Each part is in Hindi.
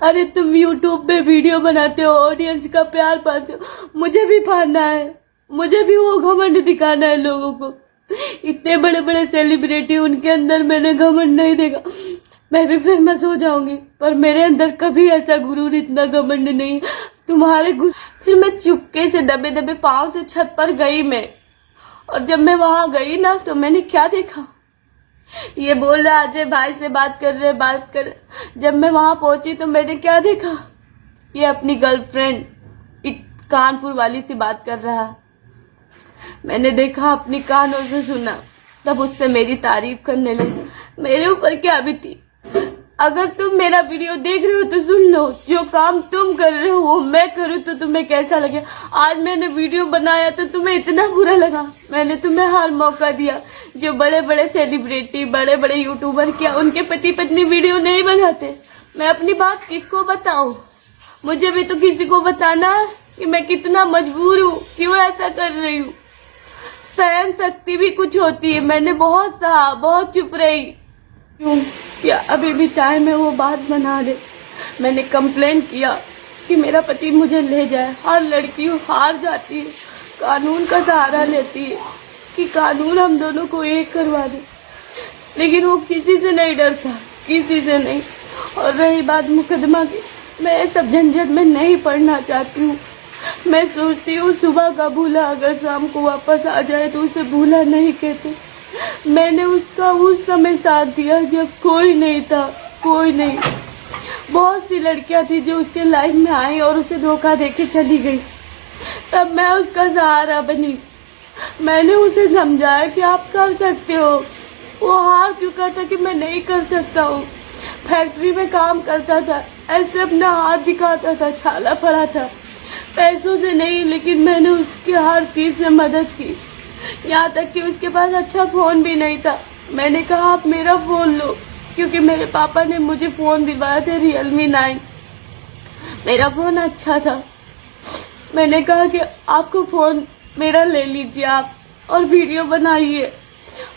अरे तुम यूट्यूब पे वीडियो बनाते हो, ऑडियंस का प्यार पाते हो, मुझे भी पाना है, मुझे भी वो घमंड दिखाना है लोगों को। इतने बड़े बड़े सेलिब्रिटी, उनके अंदर मैंने घमंड नहीं देखा। मैं भी फेमस हो जाऊंगी, पर मेरे अंदर कभी ऐसा गुरूर, इतना घमंड नहीं। तुम्हारे फिर मैं चुपके से दबे दबे पाँव से छत पर गई मैं, और जब मैं वहां गई ना तो मैंने क्या देखा, ये बोल रहा अजय भाई से बात कर। जब मैं वहां पहुंची तो मैंने क्या देखा, ये अपनी गर्लफ्रेंड कानपुर वाली से बात कर रहा है। मैंने देखा, अपनी कानों से सुना, तब उससे मेरी तारीफ करने लगी। मेरे ऊपर क्या बीती। अगर तुम मेरा वीडियो देख रहे हो तो सुन लो, जो काम तुम कर रहे हो वो मैं करूँ तो तुम्हें कैसा लगे। आज मैंने वीडियो बनाया तो तुम्हें इतना बुरा लगा। मैंने तुम्हें हर मौका दिया। जो बड़े बड़े सेलिब्रिटी, बड़े बड़े यूट्यूबर, क्या उनके पति पत्नी वीडियो नहीं बनाते? मैं अपनी बात किसको बताऊं? मुझे भी तो किसी को बताना है कि मैं कितना मजबूर हूँ, क्यों ऐसा कर रही हूँ। सहन शक्ति भी कुछ होती है। मैंने बहुत सहा, बहुत चुप रही। क्यों? क्या अभी भी टाइम है वो बात बना दे। मैंने कंप्लेंट किया कि मेरा पति मुझे ले जाए। हर लड़की हार जाती है, कानून का सहारा लेती है कि कानून हम दोनों को एक करवा दे, लेकिन वो किसी से नहीं डरता, किसी से नहीं। और रही बात मुकदमा की, मैं सब झंझट में नहीं पड़ना चाहती हूँ। मैं सोचती हूँ सुबह का भूला अगर शाम को वापस आ जाए तो उसे भूला नहीं कहते। मैंने उसका उस समय साथ दिया जब कोई नहीं था, कोई नहीं। बहुत सी लड़कियां थी जो उसके लाइफ में आई और उसे धोखा देके चली गई, तब मैं उसका सहारा बनी। मैंने उसे समझाया कि आप कर सकते हो। वो हार चुका था कि मैं नहीं कर सकता हूँ। फैक्ट्री में काम करता था, ऐसे अपना हाथ दिखाता था, छाला पड़ा था, पैसों से नहीं, लेकिन मैंने उसकी हर चीज से मदद की। यहाँ तक कि उसके पास अच्छा फोन भी नहीं था। मैंने कहा आप मेरा फोन लो, क्योंकि मेरे पापा ने मुझे फोन दिलवाया था Realme 9। मेरा फोन अच्छा था। मैंने कहा कि आपको फोन मेरा ले लीजिए आप, और वीडियो बनाइए,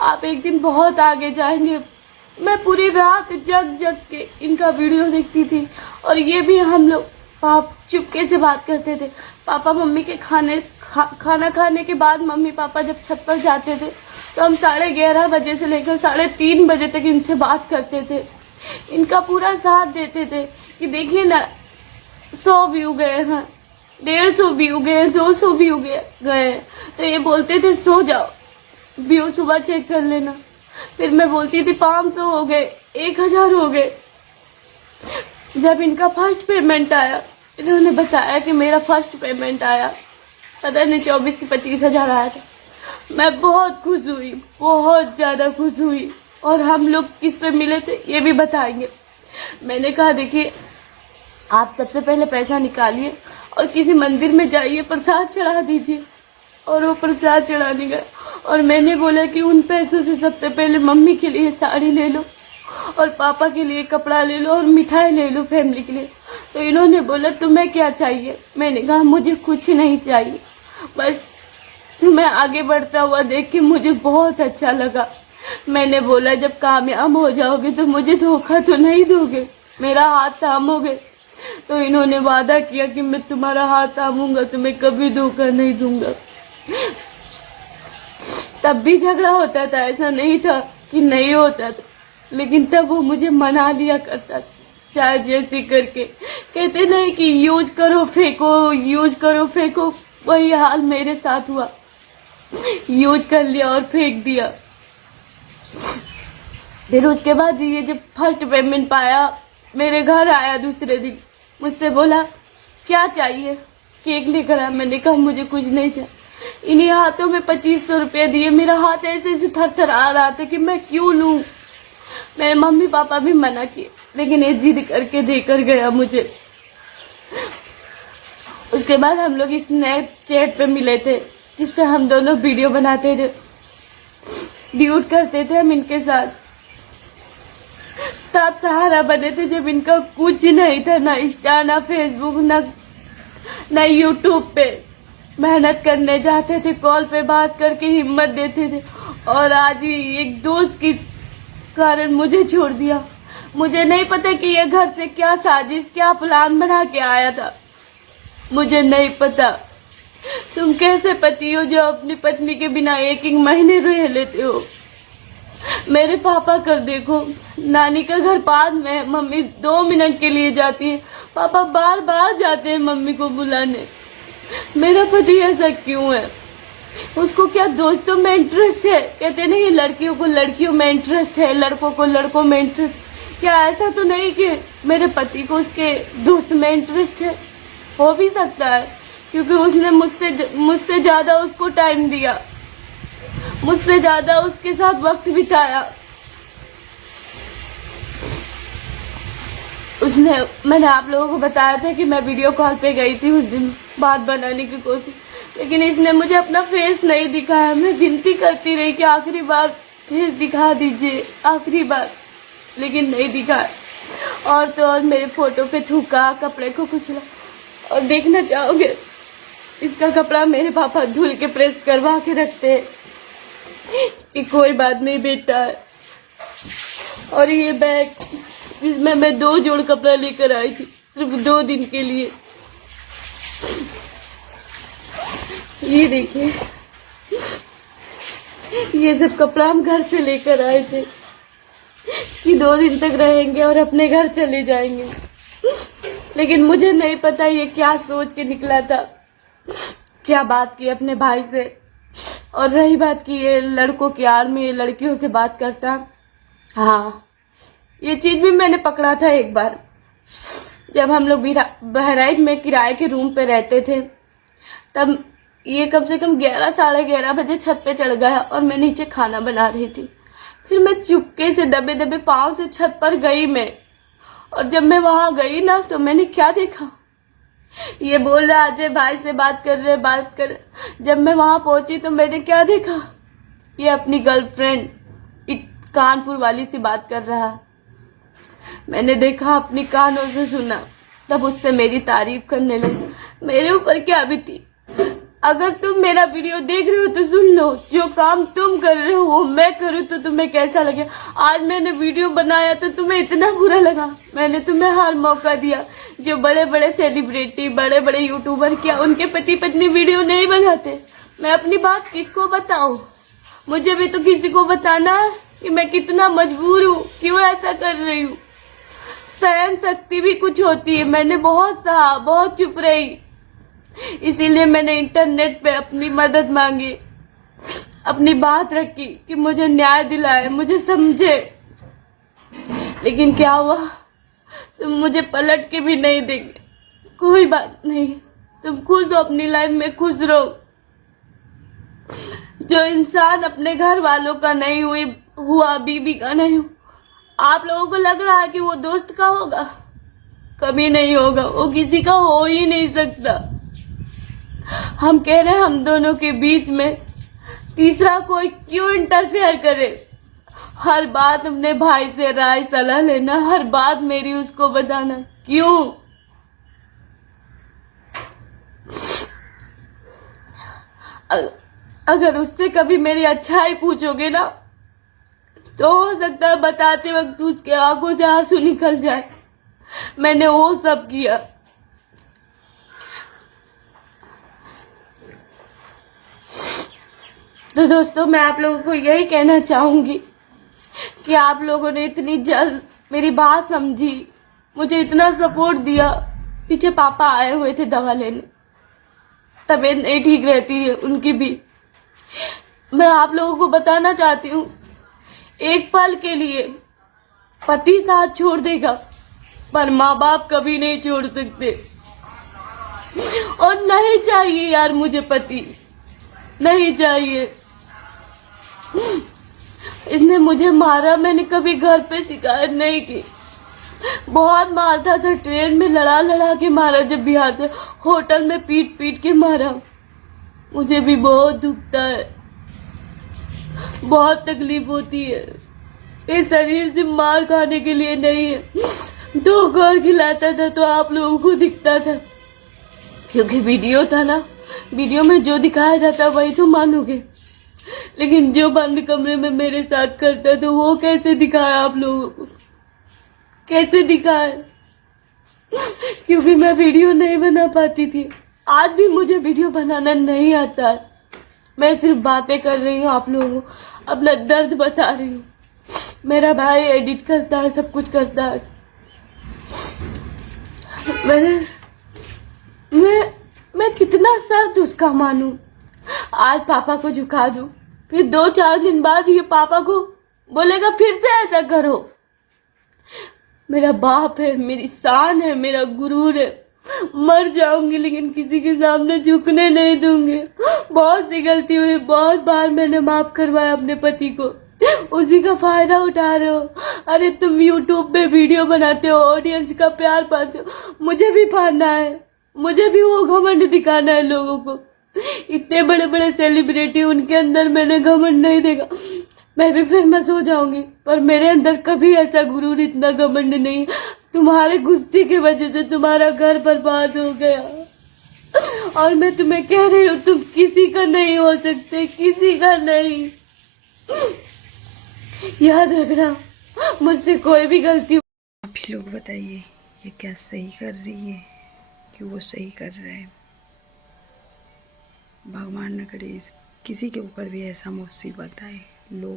आप एक दिन बहुत आगे जाएंगे। मैं पूरी रात जग जग के इनका वीडियो देखती थी, और ये भी हम लोग चुपके से बात करते थे। पापा मम्मी के खाना खाने के बाद मम्मी पापा जब छत पर जाते थे तो हम 11:30 बजे से लेकर 3:30 बजे तक इनसे बात करते थे। इनका पूरा साथ देते थे कि देखिए ना 100 व्यू गए हैं, 150 व्यू गए, 200 व्यू गए, तो ये बोलते थे सो जाओ, व्यू सुबह चेक कर लेना। फिर मैं बोलती थी 500 हो गए, 1000 हो गए। जब इनका फर्स्ट पेमेंट आया, इन्होंने बताया कि मेरा फर्स्ट पेमेंट आया, पता नहीं 24 की 25,000 आया था। मैं बहुत खुश हुई, बहुत ज्यादा खुश हुई। और हम लोग किस पे मिले थे ये भी बताएंगे। मैंने कहा देखिए, आप सबसे पहले पैसा निकालिए और किसी मंदिर में जाइए, प्रसाद चढ़ा दीजिए। और वो प्रसाद चढ़ाने गए, और मैंने बोला कि उन पैसों से सबसे पहले मम्मी के लिए साड़ी ले लो, और पापा के लिए कपड़ा ले लो, और मिठाई ले लो फैमिली के लिए। तो इन्होंने बोला तुम्हें क्या चाहिए? मैंने कहा मुझे कुछ नहीं चाहिए, बस तुम्हें आगे बढ़ता हुआ देख के मुझे बहुत अच्छा लगा। मैंने बोला जब कामयाब हो जाओगे तो मुझे धोखा तो नहीं दोगे, मेरा हाथ थामोगे? तो इन्होंने वादा किया कि मैं तुम्हारा हाथ थामूंगा, तुम्हें कभी धोखा नहीं दूंगा। तब भी झगड़ा होता था, ऐसा नहीं था कि नहीं होता था, लेकिन तब वो मुझे मना लिया करता था, चाहे जैसे करके। कहते नहीं कि यूज करो फेंको, यूज करो फेंको, वही हाल मेरे साथ हुआ। यूज कर लिया और फेंक दिया। फिर उसके बाद ये जब फर्स्ट पेमेंट पाया, मेरे घर आया दूसरे दिन, मुझसे बोला क्या चाहिए, केक लेकर आया। मैंने कहा मुझे कुछ नहीं चाहिए। इन्हीं हाथों में 2500 रुपये दिए। मेरा हाथ ऐसे ऐसे थर आ रहा था कि मैं क्यों लूं। मेरे मम्मी पापा भी मना किए, लेकिन ये जिद करके देकर गया मुझे। उसके बाद हम लोग इस नए चैट पे मिले थे, जिसपे हम दोनों वीडियो बनाते थे, ड्यूट करते थे हम इनके साथ। तब सहारा बने थे जब इनका कुछ नहीं था, ना इंस्टा, ना फेसबुक, ना यूट्यूब पे। मेहनत करने जाते थे, कॉल पे बात करके हिम्मत देते थे। और आज ही एक दोस्त के कारण मुझे छोड़ दिया। मुझे नहीं पता कि ये घर से क्या साजिश, क्या प्लान बना के आया था। मुझे नहीं पता। तुम कैसे पति हो जो अपनी पत्नी के बिना एक एक महीने रह लेते हो। मेरे पापा कर देखो, नानी का घर पास में है, मम्मी 2 मिनट के लिए जाती है, पापा बार बार जाते हैं मम्मी को बुलाने। मेरा पति ऐसा क्यों है? उसको क्या दोस्तों में इंटरेस्ट है? कहते नहीं लड़कियों को लड़कियों में इंटरेस्ट है, लड़कों को लड़कों में इंटरेस्ट। क्या ऐसा तो नहीं कि मेरे पति को उसके दोस्त में इंटरेस्ट है? हो भी सकता है, क्योंकि उसने मुझसे ज्यादा उसको टाइम दिया, मुझसे ज्यादा उसके साथ वक्त बिताया। मैंने आप लोगों को बताया था कि मैं वीडियो कॉल पे गई थी उस दिन बात बनाने की कोशिश, लेकिन इसने मुझे अपना फेस नहीं दिखाया। मैं विनती करती रही कि आखिरी बार फेस दिखा दीजिए, आखिरी बार, लेकिन नहीं दिखाया। और तो और मेरे फोटो पे थूका, कपड़े को कुचला। और देखना चाहोगे, इसका कपड़ा मेरे पापा धुल के प्रेस करवा के रखते हैं कि कोई बात नहीं बेटा है। और ये बैग जिसमें मैं 2 जोड़ कपड़ा लेकर आई थी सिर्फ 2 दिन के लिए। ये देखिए, ये सब कपड़ा हम घर से लेकर आए थे कि 2 दिन तक रहेंगे और अपने घर चले जाएंगे। लेकिन मुझे नहीं पता ये क्या सोच के निकला था, क्या बात की अपने भाई से। और रही बात की ये लड़कों की आड़ में लड़कियों से बात करता, हाँ ये चीज भी मैंने पकड़ा था एक बार, जब हम लोग बहराइच में किराए के रूम पे रहते थे। तब ये कम से कम 11 साढ़े 11 बजे छत पे चढ़ गया और मैं नीचे खाना बना रही थी। फिर मैं चुपके से दबे दबे पाँव से छत पर गई मैं। और जब मैं वहां गई ना तो मैंने क्या देखा, ये बोल रहा अजय भाई से बात कर। जब मैं वहां पहुंची तो मैंने क्या देखा, ये अपनी गर्लफ्रेंड कानपुर वाली से बात कर रहा। मैंने देखा, अपनी कानों से सुना, तब उससे मेरी तारीफ करने लगी। मेरे ऊपर क्या बीती। अगर तुम मेरा वीडियो देख रहे हो तो सुन लो, जो काम तुम कर रहे हो वो मैं करूँ तो तुम्हें कैसा लगे। आज मैंने वीडियो बनाया तो तुम्हें इतना बुरा लगा। मैंने तुम्हें हर मौका दिया। जो बड़े बड़े सेलिब्रिटी, बड़े बड़े यूट्यूबर, क्या उनके पति पत्नी वीडियो नहीं बनाते? मैं अपनी बात किसको बताऊं? मुझे भी तो किसी को बताना है कि मैं कितना मजबूर हूँ, क्यों ऐसा कर रही हूँ। सहन शक्ति भी कुछ होती है। मैंने बहुत सहा, बहुत चुप रही, इसीलिए मैंने इंटरनेट पे अपनी मदद मांगी, अपनी बात रखी कि मुझे न्याय दिलाए, मुझे समझे। लेकिन क्या हुआ, तुम मुझे पलट के भी नहीं देंगे। कोई बात नहीं, तुम खुश हो, अपनी लाइफ में खुश रहो। जो इंसान अपने घर वालों का नहीं हुआ, बीवी का नहीं हुआ, आप लोगों को लग रहा है कि वो दोस्त का होगा, कभी नहीं होगा। वो किसी का हो ही नहीं सकता। हम कह रहे हैं हम दोनों के बीच में तीसरा कोई क्यों इंटरफेयर करे। हर बात अपने भाई से राय सलाह लेना, हर बात मेरी उसको बताना, क्यों? अगर उससे कभी मेरी अच्छाई पूछोगे ना तो हो सकता है बताते वक्त उसके आंखों से आंसू निकल जाए। मैंने वो सब किया। तो दोस्तों, मैं आप लोगों को यही कहना चाहूंगी कि आप लोगों ने इतनी जल्द मेरी बात समझी, मुझे इतना सपोर्ट दिया। पीछे पापा आए हुए थे दवा लेने, तबीयत नहीं ठीक रहती है उनकी भी। मैं आप लोगों को बताना चाहती हूँ, एक पल के लिए पति साथ छोड़ देगा पर माँ बाप कभी नहीं छोड़ सकते। और नहीं चाहिए यार मुझे पति, नहीं चाहिए। इसने मुझे मारा, मैंने कभी घर पे शिकायत नहीं की। बहुत मारता था, ट्रेन में लड़ा लड़ा के मारा, जब बिहार से होटल में पीट पीट के मारा। मुझे भी बहुत दुखता है, बहुत तकलीफ होती है। इस शरीर से मार खाने के लिए नहीं है। 2 घर खिलाता था तो आप लोगों को दिखता था, क्योंकि वीडियो था ना, वीडियो में जो दिखाया जाता वही तो मानोगे। लेकिन जो बंद कमरे में मेरे साथ करता तो वो कैसे दिखाया आप लोगों को? कैसे दिखाए, क्योंकि मैं वीडियो नहीं बना पाती थी। आज भी मुझे वीडियो बनाना नहीं आता है। मैं सिर्फ बातें कर रही हूँ, आप लोगों को अपना दर्द बता रही हूँ। मेरा भाई एडिट करता है, सब कुछ करता है। मैं कितना सख्त उसका मानूं। आज पापा को झुका दूं, फिर 2-4 दिन बाद ये पापा को बोलेगा फिर से ऐसा करो। मेरा बाप है, मेरी शान है, मेरा गुरूर है। मर जाऊंगी लेकिन किसी के सामने झुकने नहीं दूंगी। बहुत सी गलती हुई, बहुत बार मैंने माफ करवाया अपने पति को, उसी का फायदा उठा रहे हो। अरे तुम यूट्यूब पे वीडियो बनाते हो, ऑडियंस का प्यार पाते हो, मुझे भी पाना है, मुझे भी वो घमंड दिखाना है लोगों को। इतने बड़े बड़े सेलिब्रिटी, उनके अंदर मैंने घमंड नहीं देखा। मैं भी फेमस हो जाऊंगी, पर मेरे अंदर कभी ऐसा गुरूर, इतना घमंड नहीं। तुम्हारे गुस्से की वजह से तुम्हारा घर बर्बाद हो गया, और मैं तुम्हें कह रही हूँ तुम किसी का नहीं हो सकते, किसी का नहीं। याद रखना, मुझसे कोई भी गलती। आप ही लोग बताइए, ये क्या सही कर रही है कि वो सही कर रहा है? भगवान न करे किसी के ऊपर भी ऐसा मुसीबत आए, लोग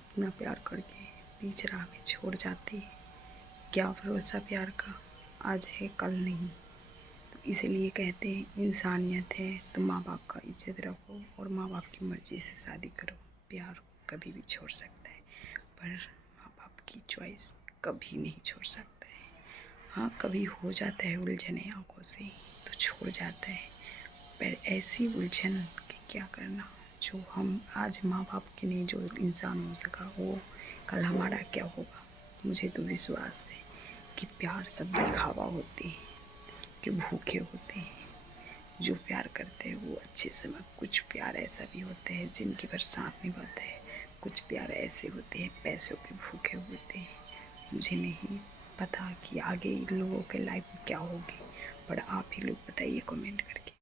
इतना प्यार करके बीच राह में छोड़ जाते हैं। क्या भरोसा प्यार का, आज है कल नहीं। तो इसलिए कहते हैं इंसानियत है तो माँ बाप का इज्जत रखो और माँ बाप की मर्ज़ी से शादी करो। प्यार कभी भी छोड़ सकता है, पर माँ बाप की चॉइस कभी नहीं छोड़ सकता है। हाँ, कभी हो जाता है उलझने आँखों से तो छोड़ जाता है, पर ऐसी उलझन कि क्या करना। जो हम आज माँ बाप के नहीं, जो इंसान हो सका वो कल हमारा क्या होगा। मुझे तो विश्वास है कि प्यार सब दिखावा होते हैं, कि भूखे होते हैं। जो प्यार करते हैं वो अच्छे से, कुछ प्यार ऐसा भी होते हैं जिनके पर साथ निभाते हैं, कुछ प्यार ऐसे होते हैं पैसों के भूखे होते हैं। मुझे नहीं पता कि आगे इन लोगों के लाइफ में क्या होगी, पर आप ही लोग बताइए कमेंट करके।